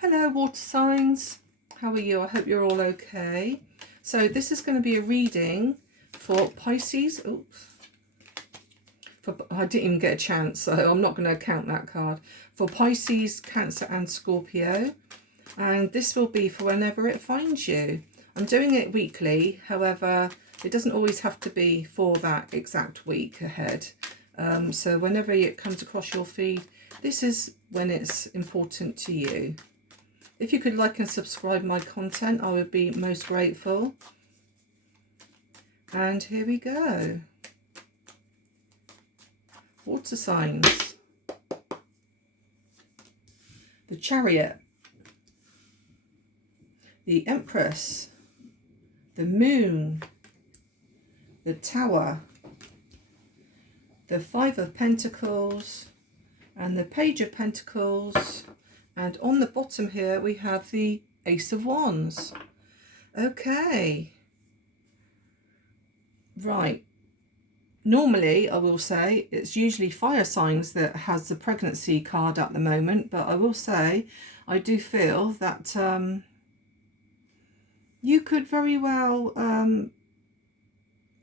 Hello, water signs. How are you? I hope you're all okay. So this is going to be a reading for Pisces. Oops. I didn't even get a chance, so I'm not going to count that card. For Pisces, Cancer and Scorpio. And this will be for whenever it finds you. I'm doing it weekly. However, it doesn't always have to be for that exact week ahead. So whenever it comes across your feed, this is when it's important to you. If you could like and subscribe my content, I would be most grateful. And here we go. Water signs. The Chariot. The Empress. The Moon. The Tower. The Five of Pentacles. And the Page of Pentacles. And on the bottom here, we have the Ace of Wands. Okay. Right. Normally, I will say, it's usually fire signs that has the pregnancy card at the moment. But I will say, I do feel that you could very well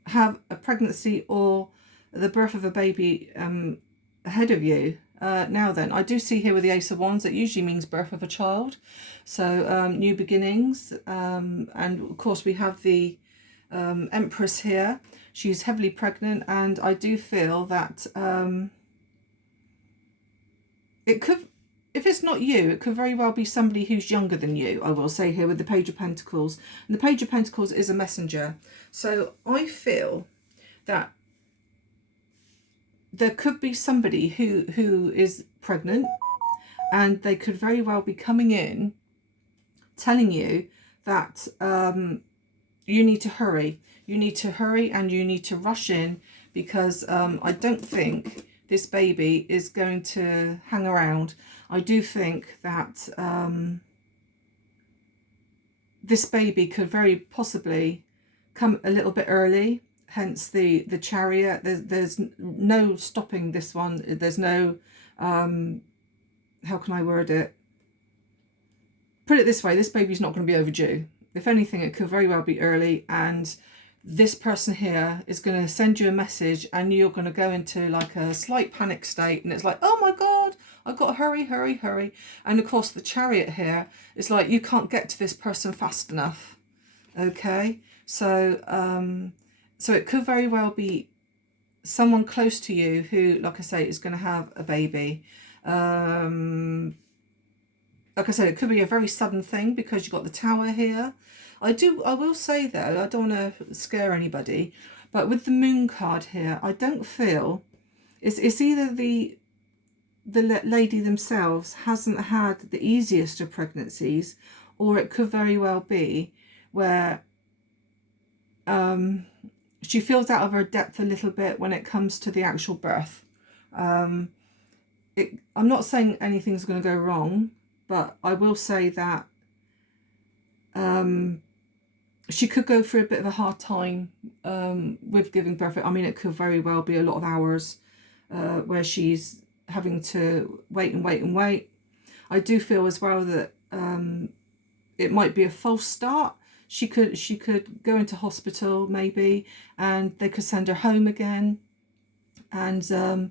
have a pregnancy or the birth of a baby ahead of you. Now then, I do see here with the Ace of Wands, it usually means birth of a child. So new beginnings. And of course we have the Empress here. She's heavily pregnant, and I do feel that it could, if it's not you, it could very well be somebody who's younger than you, I will say here with the Page of Pentacles. And the Page of Pentacles is a messenger. So I feel that there could be somebody who is pregnant, and they could very well be coming in telling you that you need to hurry. You need to hurry and you need to rush in, because I don't think this baby is going to hang around. I do think that this baby could very possibly come a little bit early. Hence the Chariot. There's no stopping this one. There's no, how can I word it? Put it this way, this baby's not going to be overdue. If anything, it could very well be early, and this person here is going to send you a message, and you're going to go into like a slight panic state, and it's like, oh my God, I've got to hurry, hurry, hurry. And of course the Chariot here is like, you can't get to this person fast enough. Okay, so so it could very well be someone close to you who, like I say, is going to have a baby. Like I said, it could be a very sudden thing because you've got the Tower here. I will say though, I don't want to scare anybody, but with the Moon card here, I don't feel it's either the lady themselves hasn't had the easiest of pregnancies, or it could very well be where she feels out of her depth a little bit when it comes to the actual birth. I'm not saying anything's going to go wrong, but I will say that she could go through a bit of a hard time with giving birth. I mean, it could very well be a lot of hours where she's having to wait and wait and wait. I do feel as well that it might be a false start. She could go into hospital maybe, and they could send her home again. And then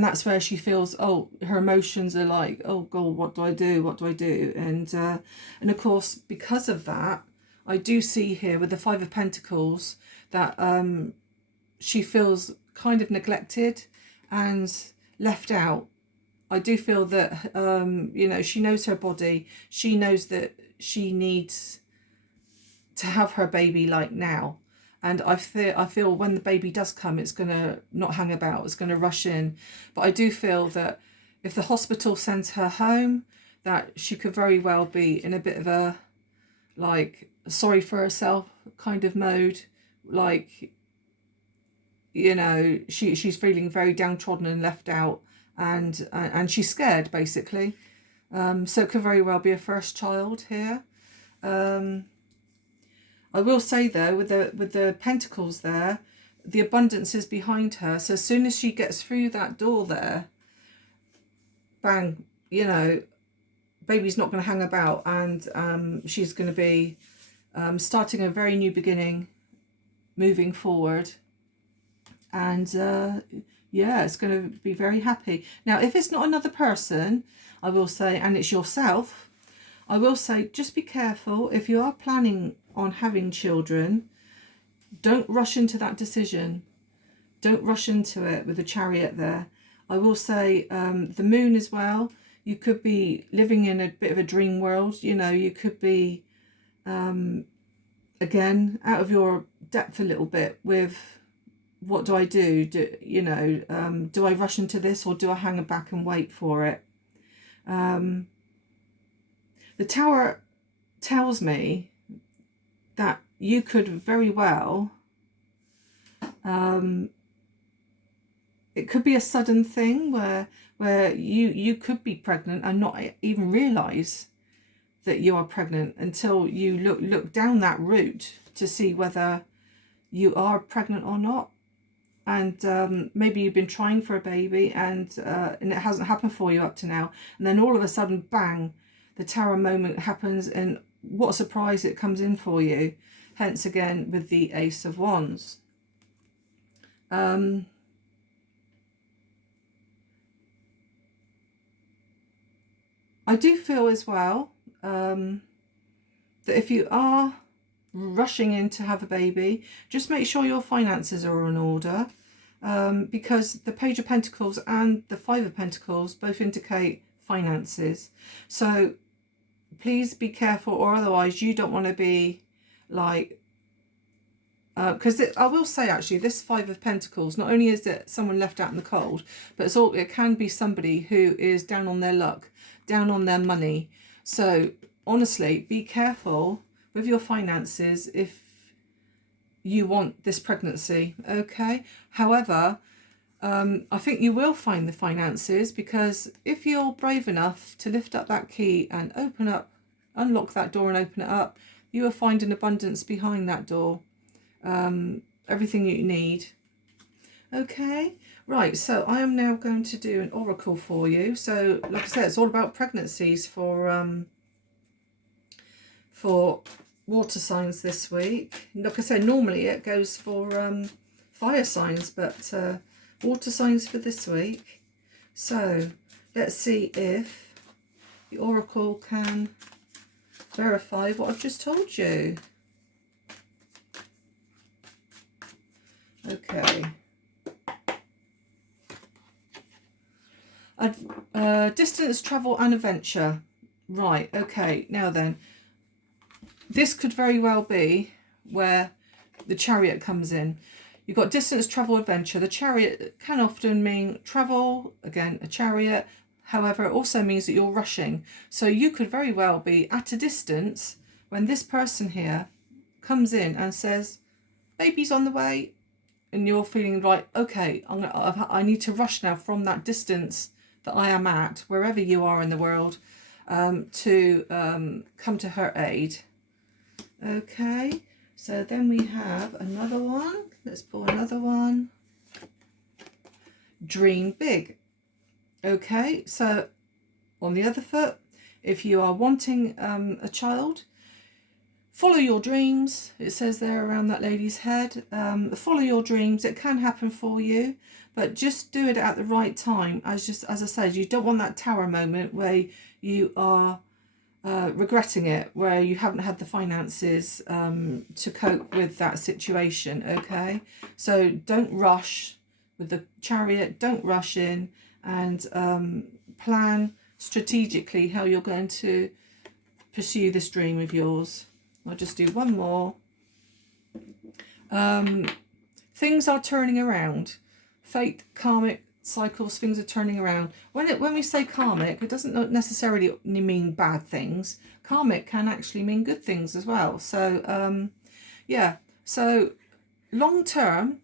that's where she feels, oh, her emotions are like, oh God, what do I do? What do I do? And of course, because of that, I do see here with the Five of Pentacles that she feels kind of neglected and left out. I do feel that you know, she knows her body. She knows that she needs to have her baby like now. And I feel when the baby does come, it's going to not hang about. It's going to rush in. But I do feel that if the hospital sends her home, that she could very well be in a bit of a, like, sorry for herself kind of mode. Like, you know, she's feeling very downtrodden and left out. And she's scared, basically. So it could very well be a first child here. I will say though, with the Pentacles there, the abundance is behind her. So as soon as she gets through that door there, bang, you know, baby's not going to hang about, and she's going to be starting a very new beginning, moving forward. And yeah, it's going to be very happy. Now, if it's not another person, I will say, and it's yourself, I will say, just be careful. If you are planning on having children, don't rush into that decision. Don't rush into it with the Chariot there. I will say the moon as well. You could be living in a bit of a dream world. You know, you could be, again, out of your depth a little bit with, what do I do? Do I rush into this, or do I hang back and wait for it? The Tower tells me that you could very well, it could be a sudden thing where you could be pregnant and not even realise that you are pregnant until you look down that route to see whether you are pregnant or not. And maybe you've been trying for a baby, and it hasn't happened for you up to now, and then all of a sudden, bang, the Tower moment happens, and what a surprise it comes in for you. Hence again with the Ace of Wands. I do feel as well that if you are rushing in to have a baby, just make sure your finances are in order, because the Page of Pentacles and the Five of Pentacles both indicate finances. So please be careful, or otherwise you don't want to be like, because I will say, actually, this Five of Pentacles, not only is it someone left out in the cold, but it can be somebody who is down on their luck, down on their money. So honestly, be careful with your finances if you want this pregnancy, okay? However, I think you will find the finances, because if you're brave enough to lift up that key and unlock that door and open it up, you will find an abundance behind that door. Everything you need. Okay, right, so I am now going to do an oracle for you. So like I said, it's all about pregnancies for water signs this week. Like I said, normally it goes for fire signs, but water signs for this week. So let's see if the oracle can verify what I've just told you. Okay. Distance, travel and adventure. Right, okay. Now then, this could very well be where the Chariot comes in. You've got distance, travel, adventure. The Chariot can often mean travel, again, a chariot. However, it also means that you're rushing. So you could very well be at a distance when this person here comes in and says, baby's on the way. And you're feeling like, okay, I need to rush now from that distance that I am at, wherever you are in the world, to come to her aid. Okay, so then we have another one. Let's pull another one. Dream big. Okay, so on the other foot, if you are wanting a child, follow your dreams. It says there around that lady's head. Follow your dreams. It can happen for you, but just do it at the right time. As I said, you don't want that Tower moment where you are regretting it, where you haven't had the finances to cope with that situation. Okay, so don't rush with the Chariot. Don't rush in, and plan strategically how you're going to pursue this dream of yours. I'll just do one more. Things are turning around. Fate, karmic cycles, things are turning around. When we say karmic, it doesn't necessarily mean bad things. Karmic can actually mean good things as well. So yeah, so long term,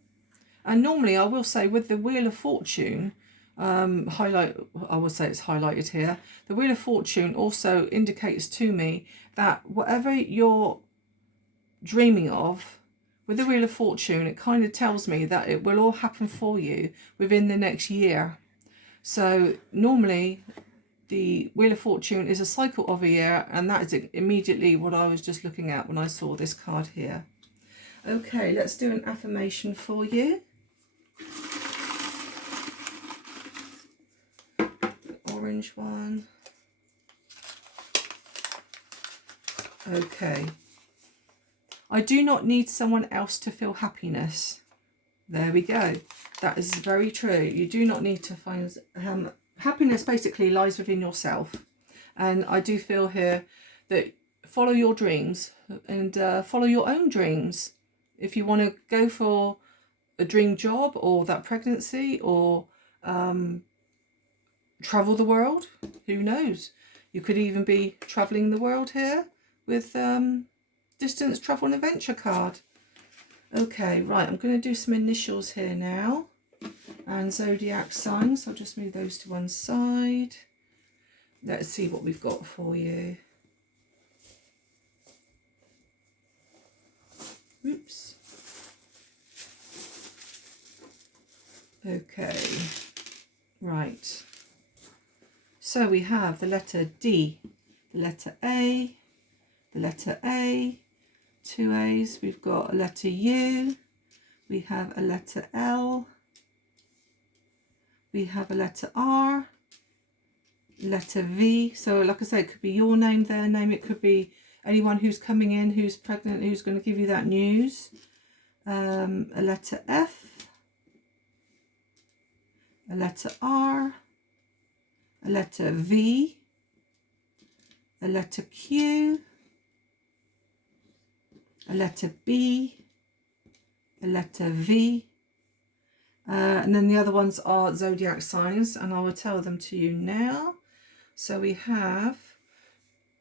and normally I will say with the Wheel of Fortune, I will say it's highlighted here. The Wheel of Fortune also indicates to me that whatever you're dreaming of, with the Wheel of Fortune, it kind of tells me that it will all happen for you within the next year. So normally the Wheel of Fortune is a cycle of a year, and that is immediately what I was just looking at when I saw this card here. Okay, let's do an affirmation for you. Orange one. Okay. I do not need someone else to feel happiness. There we go. That is very true. You do not need to find happiness. Basically lies within yourself, and I do feel here that follow your dreams and follow your own dreams. If you want to go for a dream job or that pregnancy or travel the world, who knows? You could even be traveling the world here with distance travel and adventure card. Okay, right, I'm going to do some initials here now and zodiac signs. I'll just move those to one side. Let's see what we've got for you. Oops. Okay, right. So we have the letter D, the letter A, the letter A, two A's. We've got a letter U, we have a letter L, we have a letter R, letter V. So like I say, it could be your name, their name, it could be anyone who's coming in, who's pregnant, who's going to give you that news. A letter F, a letter R, a letter V, a letter Q, a letter B, a letter V, and then the other ones are zodiac signs, and I will tell them to you now. So we have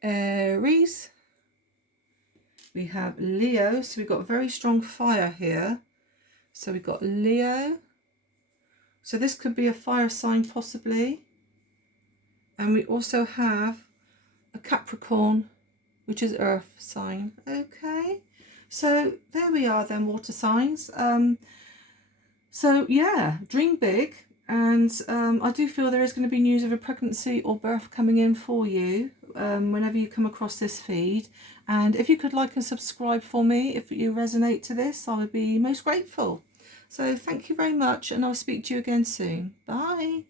Aries, we have Leo, so we've got very strong fire here. So we've got Leo, so this could be a fire sign possibly. And we also have a Capricorn, which is earth sign. Okay, so there we are then, water signs. So yeah, dream big, and I do feel there is going to be news of a pregnancy or birth coming in for you whenever you come across this feed. And if you could like and subscribe for me, if you resonate to this, I would be most grateful. So thank you very much, and I'll speak to you again soon. Bye.